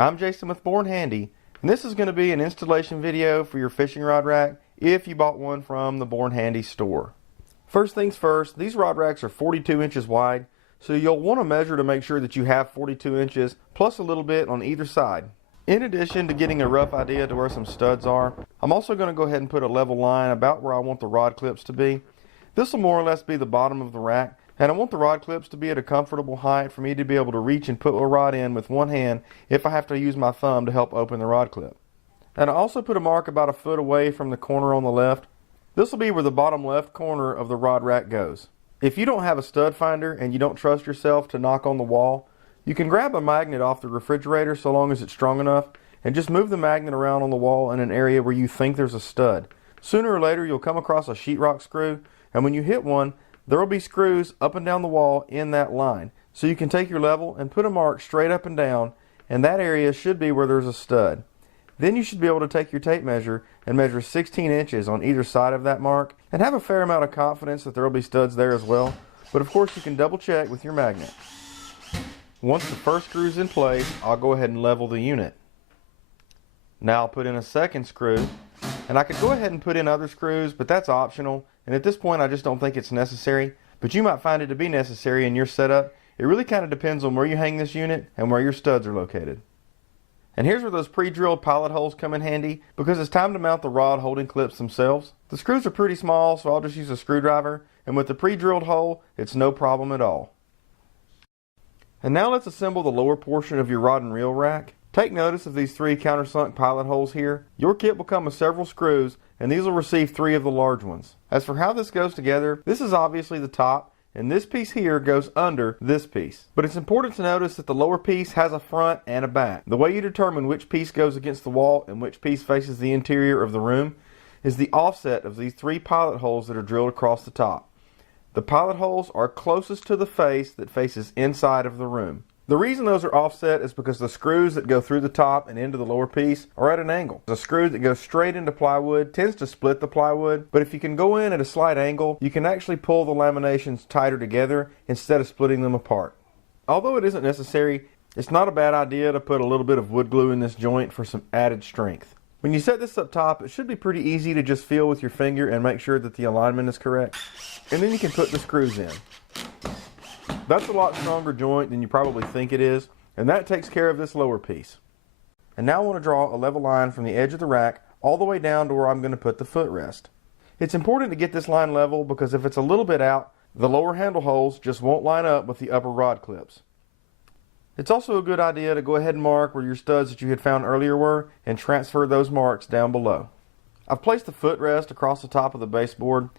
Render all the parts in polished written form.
I'm Jason with Born Handy, and this is going to be an installation video for your fishing rod rack if you bought one from the Born Handy store. First things first, these rod racks are 42 inches wide, so you'll want to measure to make sure that you have 42 inches plus a little bit on either side. In addition to getting a rough idea to where some studs are, I'm also going to go ahead and put a level line about where I want the rod clips to be. This will more or less be the bottom of the rack, and I want the rod clips to be at a comfortable height for me to be able to reach and put a rod in with one hand if I have to use my thumb to help open the rod clip. And I also put a mark about a foot away from the corner on the left. This will be where the bottom left corner of the rod rack goes. If you don't have a stud finder and you don't trust yourself to knock on the wall, you can grab a magnet off the refrigerator so long as it's strong enough and just move the magnet around on the wall in an area where you think there's a stud. Sooner or later you'll come across a sheetrock screw, and when you hit one, there will be screws up and down the wall in that line. So you can take your level and put a mark straight up and down, and that area should be where there's a stud. Then you should be able to take your tape measure and measure 16 inches on either side of that mark and have a fair amount of confidence that there will be studs there as well. But of course you can double check with your magnet. Once the first screw is in place, I'll go ahead and level the unit. Now I'll put in a second screw, and I could go ahead and put in other screws, but that's optional, and at this point I just don't think it's necessary, but you might find it to be necessary in your setup. It really kind of depends on where you hang this unit and where your studs are located. And here's where those pre-drilled pilot holes come in handy, because it's time to mount the rod holding clips themselves. The screws are pretty small, so I'll just use a screwdriver, and with the pre-drilled hole, it's no problem at all. And now let's assemble the lower portion of your rod and reel rack. Take notice of these 3 countersunk pilot holes here. Your kit will come with several screws, and these will receive 3 of the large ones. As for how this goes together, this is obviously the top, and this piece here goes under this piece. But it's important to notice that the lower piece has a front and a back. The way you determine which piece goes against the wall and which piece faces the interior of the room is the offset of these 3 pilot holes that are drilled across the top. The pilot holes are closest to the face that faces inside of the room. The reason those are offset is because the screws that go through the top and into the lower piece are at an angle. The screw that goes straight into plywood tends to split the plywood, but if you can go in at a slight angle, you can actually pull the laminations tighter together instead of splitting them apart. Although it isn't necessary, it's not a bad idea to put a little bit of wood glue in this joint for some added strength. When you set this up top, it should be pretty easy to just feel with your finger and make sure that the alignment is correct. And then you can put the screws in. That's a lot stronger joint than you probably think it is, and that takes care of this lower piece. And now I want to draw a level line from the edge of the rack all the way down to where I'm going to put the footrest. It's important to get this line level because if it's a little bit out, the lower handle holes just won't line up with the upper rod clips. It's also a good idea to go ahead and mark where your studs that you had found earlier were and transfer those marks down below. I've placed the footrest across the top of the baseboard,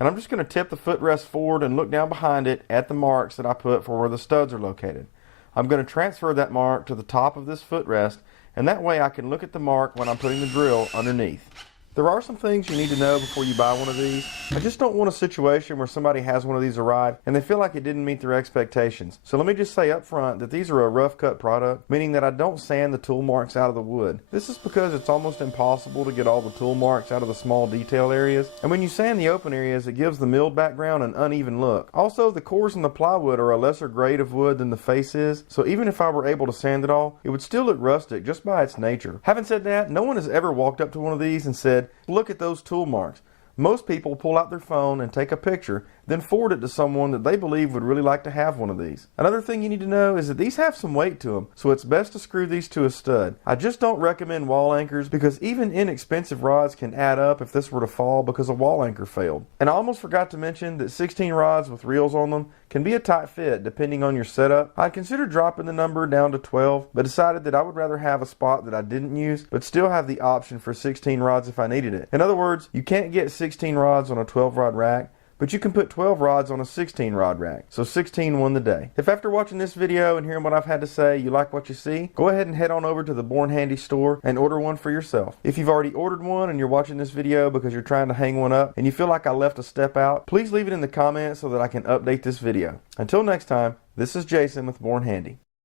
and I'm just going to tip the footrest forward and look down behind it at the marks that I put for where the studs are located. I'm going to transfer that mark to the top of this footrest, and that way I can look at the mark when I'm putting the drill underneath. There are some things you need to know before you buy one of these. I just don't want a situation where somebody has one of these arrive and they feel like it didn't meet their expectations. So let me just say up front that these are a rough cut product, meaning that I don't sand the tool marks out of the wood. This is because it's almost impossible to get all the tool marks out of the small detail areas, and when you sand the open areas, it gives the milled background an uneven look. Also, the cores in the plywood are a lesser grade of wood than the face is, so even if I were able to sand it all, it would still look rustic just by its nature. Having said that, no one has ever walked up to one of these and said, "Look at those tool marks." Most people pull out their phone and take a picture, then forward it to someone that they believe would really like to have one of these. Another thing you need to know is that these have some weight to them, so it's best to screw these to a stud. I just don't recommend wall anchors because even inexpensive rods can add up if this were to fall because a wall anchor failed. And I almost forgot to mention that 16 rods with reels on them can be a tight fit depending on your setup. I considered dropping the number down to 12, but decided that I would rather have a spot that I didn't use, but still have the option for 16 rods if I needed it. In other words, you can't get 16 rods on a 12 rod rack, but you can put 12 rods on a 16 rod rack. So 16 won the day. If after watching this video and hearing what I've had to say, you like what you see, go ahead and head on over to the Born Handy store and order one for yourself. If you've already ordered one and you're watching this video because you're trying to hang one up and you feel like I left a step out, please leave it in the comments so that I can update this video. Until next time, this is Jason with Born Handy.